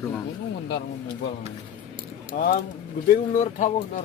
rumah. Bentar mobile. Gede umur tahu bentar.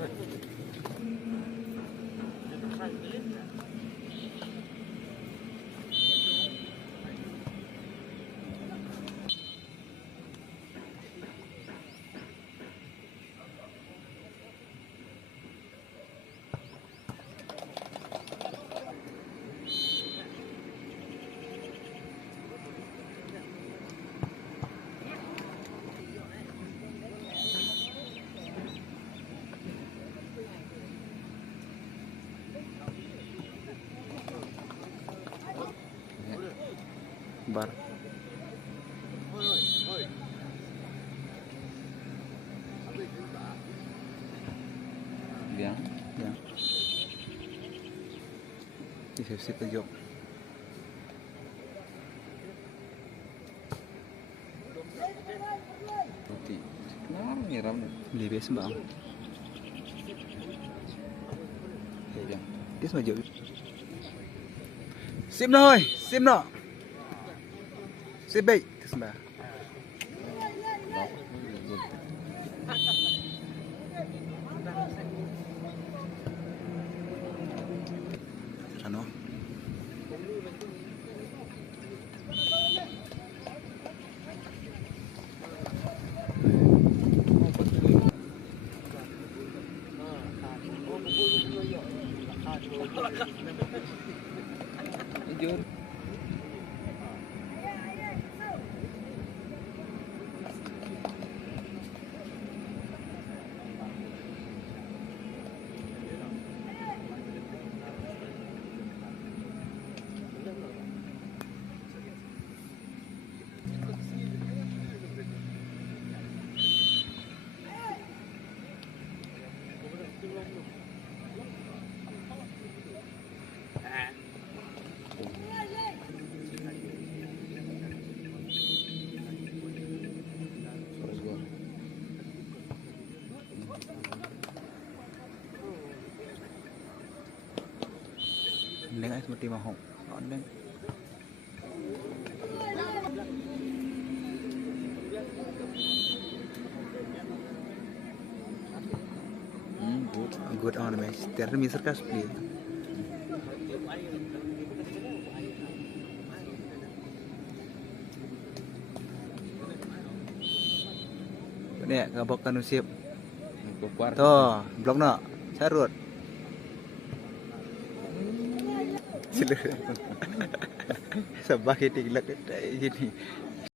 Bar. Biang. Ya. Sip aja. Putih. Kenapa nyiram nih? Lebih sembang. Ya, Jang. Dia maju. Sip noh, sip noh. Sip baik, sembah. Ano? Jujur. Neng ay seperti mahok. Neng. Good. Good on match. Terus miser kas play. Nih, gabakan usip. Kuat. Tuh, blok no. Sarut. Sila. Sabah kita gila kita. Jadi